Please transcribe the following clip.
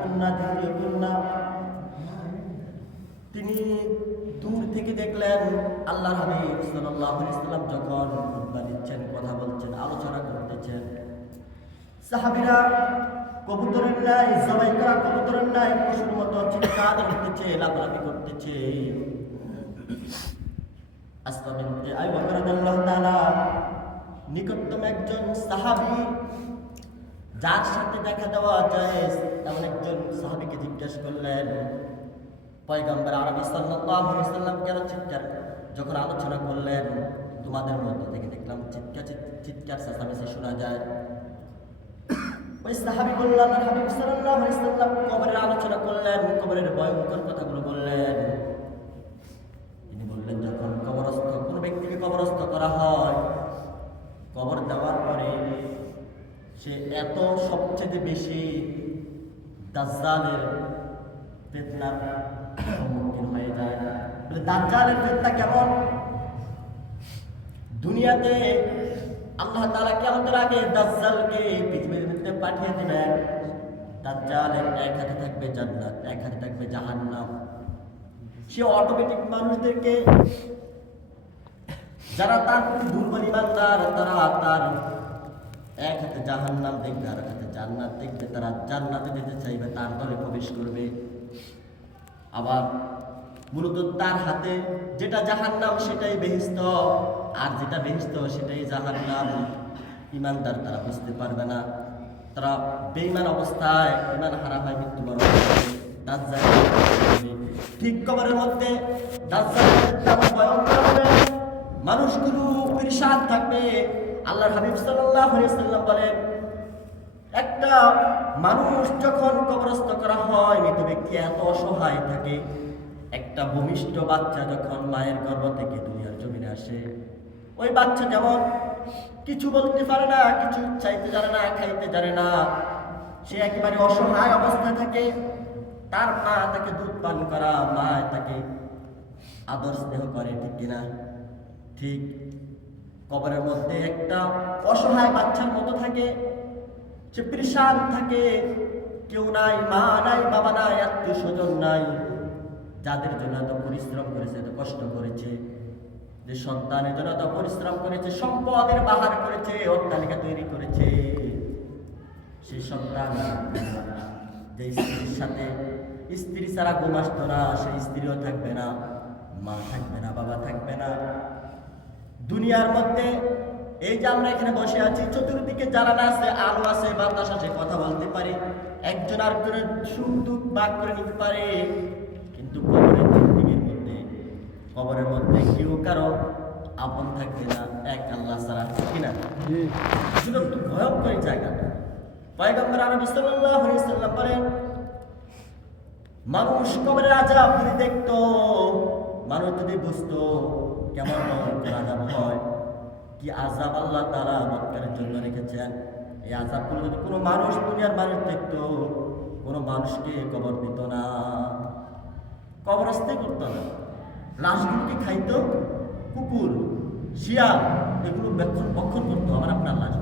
কন্যা, দ্বিতীয় কন্যা। তিনি দূর থেকে দেখলেন আল্লাহর হাবিব সাল্লাল্লাহু আলাইহি ওয়াসাল্লাম যখন খুতবা দিচ্ছেন, কথা বলছেন, আলোচনা করতেছেন, সাহাবীরা কবুতরের ন্যায়, জবাই করা কবুতরের ন্যায় পশুর মতো চিৎকার করতেছে, লাফালাফি করতেছে। আসমা বিনতে আবু বকর রাদিয়াল্লাহু তাআলা নিকটতম একজন সাহাবী, যার সাথে দেখা দেওয়া যায় তেমন একজন সাহাবীকে জিজ্ঞাসা করলেন, পয়গম্বর আরবি সাল্লাল্লাহু আলাইহি ওয়াসাল্লাম কেন চিৎকার, যখন আলোচনা করলেন তোমাদের মধ্য থেকে দেখলাম চিৎকার চেঁচামেচি শোনা যায়। ওই সাহাবী বললেন, হাবিব সাল্লাল্লাহু আলাইহি ওয়াসাল্লাম কবরের আলোচনা করলেন, কবরের ভয়ঙ্কর কথাগুলো বললেন। তিনি বললেন, যখন কবরস্থ কোনো ব্যক্তিকে কবরস্থ করা হয়, কবর দেওয়ার পরে সে এত সবচেয়ে বেশি দাজ্জালের ফিতনার সম্মুখীন হয়ে যায়। দাজ্জালের ফিতনা কেমন? দুনিয়াতে আল্লাহ তাআলা কিয়ামতের আগে দাজ্জালকে পৃথিবীর মধ্যে পাঠিয়ে দিবেন। দাজ্জালের এক হাতে থাকবে জান্নাত, এক হাতে থাকবে জাহান্নাম। সে অটোমেটিক মানুষদেরকে, যারা তার প্রতি দুর্বল ইমানদার, তারা তার এক হাতে জাহান্নাম দেখবে আর এক হাতে জান্নাত দেখবে, তারা জান্নাতে যেতে চাইবে, তার দলে প্রবেশ করবে। আবার মূলত তার হাতে যেটা জাহান্নাম সেটাই বেহেশত, আর যেটা বেহেশত সেটাই জাহান্নাম। ইমানদার তারা বুঝতে পারবে না, তারা বেঈমান অবস্থায় ইমান হারা হয়, মৃত্যুবরণ করবে। দাজ্জাল ঠিক কবরের মধ্যে দাজ্জালের তেমন ভয়ঙ্কর হবে, মানুষগুলো পেরেশান থাকবে। আল্লাহর হাবিব সাল্লাল্লাহু আলাইহি ওয়াসাল্লাম বলেন, একটা মানুষ যখন কবরস্থ করা হয়, মৃত ব্যক্তি এত অসহায় থাকে, একটা ভূমিষ্ঠ বাচ্চা যখন মায়ের গর্ভ থেকে দুনিয়ার জমিনে আসে, ওই বাচ্চা যেমন কিছু বলতে পারে না, কিছু চাইতে জানে না, খাইতে জানে না, সে একেবারে অসহায় অবস্থায় থাকে। তার মা তাকে দুধ পান করা, মা তাকে আদর স্নেহ করে, ঠিক কিনা? ঠিক কবরের মধ্যে একটা অসহায় বাচ্চার মতো থাকে, সে পেরেশান থাকে, কেউ নাই, মা নাই, বাবা নাই, আত্মীয় স্বজন নাই, যাদের জন্য এত পরিশ্রম করেছে, এত কষ্ট করেছে, যে সন্তানের জন্য এত পরিশ্রম করেছে, সম্পদের বাহার করেছে, অট্টালিকা তৈরি করেছে, সেই সন্তান যে স্ত্রীর সাথে, স্ত্রী ছাড়া ঘুম আসতো না, সেই স্ত্রীও থাকবে না, মা থাকবে না, বাবা থাকবে না। দুনিয়ার মধ্যে এই যে আমরা এখানে বসে আছি, চতুর্দিকে জ্বালানা আছে, আলো আছে, বাতাস আছে, কথা বলতে পারি, একজন আরেকজনের সুখ দুঃখ ভাগ করে নিতে পারে। কিন্তু কবরের মধ্যে কেউ কারো আপন থাকবে না, এক আল্লাহ ছাড়া, কিনা? ভয়ঙ্কর জায়গাটা। পয়গম্বর আরবি সাল্লাল্লাহু আলাইহি ওয়াসাল্লাম বলেন, মানুষ কবরের আযাব যদি দেখতো, মানুষ যদি বুঝতো কেমন আযাব হয়, কি আযাব আল্লাহ তাআলা মক্কার জন্য রেখেছেন, এই আযাবগুলো যদি কোনো মানুষ, দুনিয়ার মানুষ দেখতো, কোনো মানুষকে কবর দিত না, কবরস্থ করত না, লাশগুলোকে খাইতো কুকুর, শিয়াল, এগুলো ভক্ষণ করতো আমার আপনার লাশ।